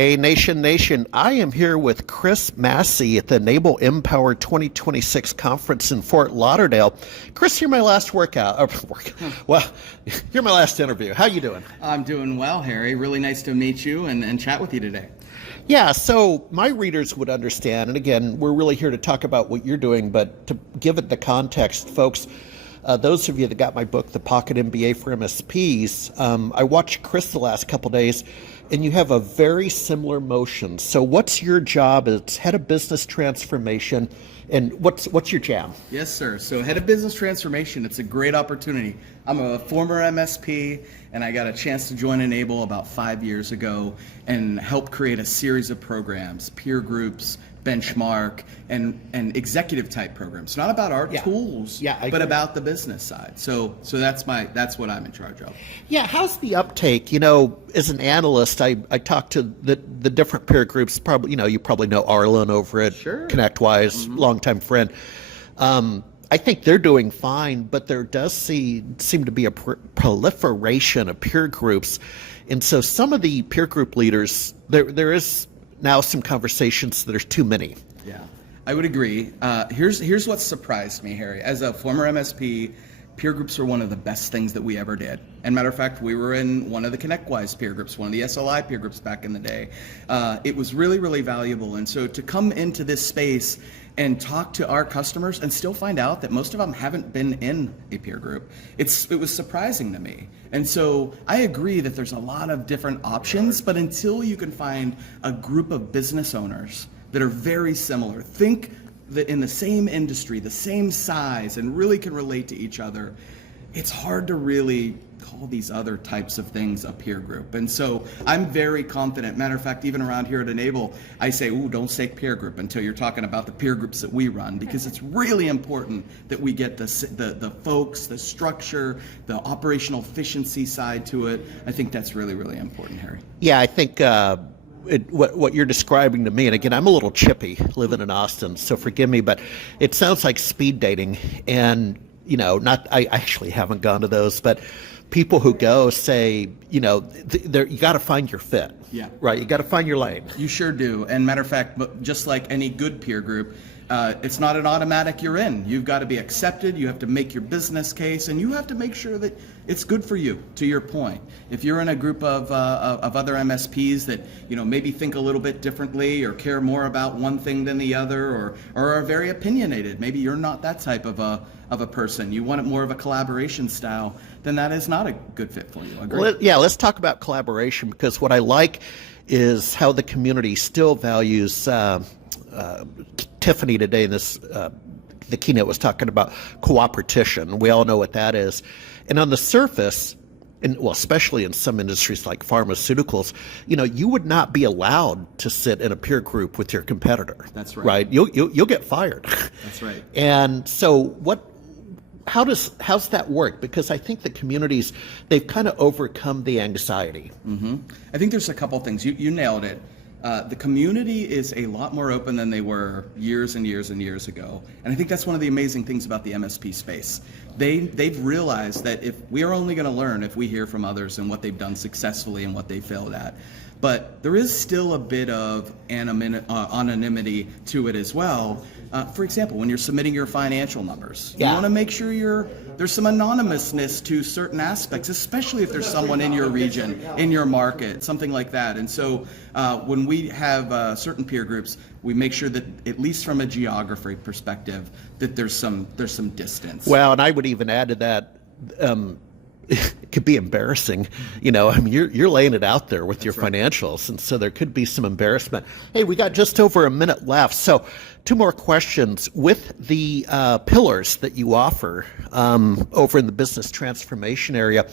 Hey, Nation, I am here with Chris Massey at the Enable Empower 2026 conference in Fort Lauderdale. Chris, you're my last well, you're my last interview. How you doing? I'm doing well, Harry. Really nice to meet you and chat with you today. Yeah, so my readers would understand, and again, we're really here to talk about what you're doing, but to give it the context, folks, those of you that got my book, The Pocket MBA for MSPs, I watched Chris the last couple days, and you have a very similar motion. So what's your job as head of business transformation, and what's your jam? Yes, sir. So head of business transformation, it's a great opportunity. I'm a former MSP, and I got a chance to join Enable about 5 years ago and help create a series of programs, peer groups, benchmark, and executive type programs. Not about our tools, but about the business side. So that's what I'm in charge of. Yeah, how's the uptake? You know, as an analyst, I talk to the different peer groups. Probably, you probably know Arlen over at ConnectWise, longtime friend. I think they're doing fine, but there does seem to be a proliferation of peer groups, and so some of the peer group leaders, there is now some conversations that there's too many. Yeah, I would agree. Here's what surprised me, Harry. As a former MSP, peer groups are one of the best things that we ever did. And matter of fact, we were in one of the ConnectWise peer groups, one of the SLI peer groups back in the day. It was really, really valuable. And so to come into this space and talk to our customers and still find out that most of them haven't been in a peer group, it was surprising to me. And so I agree that there's a lot of different options, but until you can find a group of business owners that are very similar, think that in the same industry, the same size, and really can relate to each other, it's hard to really call these other types of things a peer group. And so I'm very confident. Matter of fact, even around here at Enable, I say, don't say peer group until you're talking about the peer groups that we run, because it's really important that we get the folks, the structure, the operational efficiency side to it. I think that's really, really important, Harry. Yeah, I think what you're describing to me, and again, I'm a little chippy living in Austin, so forgive me, but it sounds like speed dating. And I actually haven't gone to those, but people who go say, you got to find your fit. Yeah. Right. You got to find your lane. You sure do. And matter of fact, just like any good peer group, it's not an automatic you're in. You've got to be accepted. You have to make your business case, and you have to make sure that it's good for you. To your point, if you're in a group of other MSPs that maybe think a little bit differently or care more about one thing than the other, or are very opinionated, maybe you're not that type of a person. You want it more of a collaboration style, then that is not a good fit for you. Agree? Well, let's talk about collaboration, because what I like is how the community still values. Tiffany today in the keynote was talking about cooperation. We all know what that is. And on the surface, especially in some industries like pharmaceuticals, you would not be allowed to sit in a peer group with your competitor. That's right. Right? You'll get fired. That's right. And so how's that work? Because I think the communities, they've kind of overcome the anxiety. Mm-hmm. I think there's a couple things. You nailed it. The community is a lot more open than they were years and years and years ago. And I think that's one of the amazing things about the MSP space. They've realized that if we are only going to learn if we hear from others and what they've done successfully and what they failed at. But there is still a bit of anonymity to it as well. For example, when you're submitting your financial numbers, you want to make sure there's some anonymousness to certain aspects, especially if there's someone in your region, in your market, something like that. And so when we have certain peer groups, we make sure that, at least from a geography perspective, that there's some distance. Well, and I would even add to that, it could be embarrassing. You're laying it out there with your financials, and so there could be some embarrassment. Hey, we got just over a minute left, so 2 more questions. With the pillars that you offer over in the business transformation area,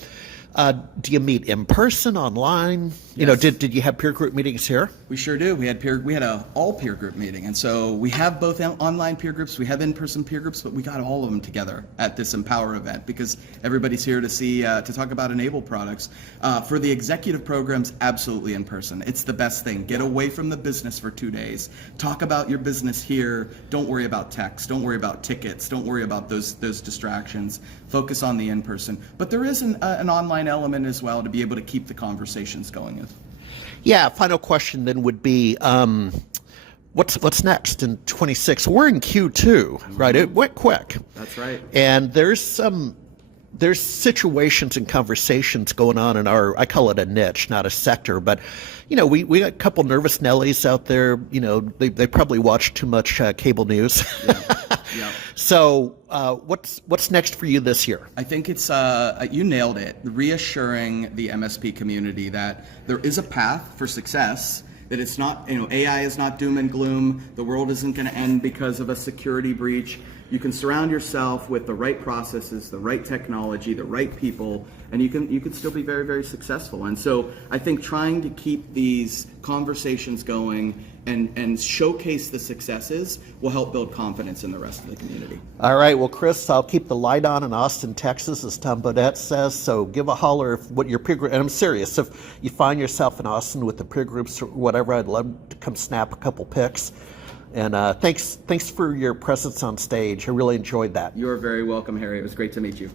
do you meet in person, online? Yes. Did you have peer group meetings here? We sure do. We had a all peer group meeting, and so we have both online peer groups, we have in-person peer groups, but we got all of them together at this Empower event because everybody's here to talk about Enable products. For the executive programs, absolutely in person. It's the best thing. Get away from the business for 2 days. Talk about your business here. Don't worry about text. Don't worry about tickets. Don't worry about those distractions. Focus on the in-person. But there is an online element as well to be able to keep the conversations going with. Yeah, final question then would be, what's next in 26? We're in Q2, right? It went quick. That's right. And there's situations and conversations going on in I call it a niche, not a sector, but we got a couple nervous Nellies out there. They probably watch too much cable news. Yeah. So what's next for you this year? I think it's you nailed it. Reassuring the MSP community that there is a path for success. That it's not, AI is not doom and gloom. The world isn't going to end because of a security breach. You can surround yourself with the right processes, the right technology, the right people, and you can still be very, very successful. And so I think trying to keep these conversations going and showcase the successes will help build confidence in the rest of the community. All right. Well, Chris, I'll keep the light on in Austin, Texas, as Tom Bodette says. So give a holler if what your peer group, and I'm serious, if you find yourself in Austin with the peer groups or whatever, I'd love to come snap a couple pics. And thanks for your presence on stage. I really enjoyed that. You're very welcome, Harry. It was great to meet you.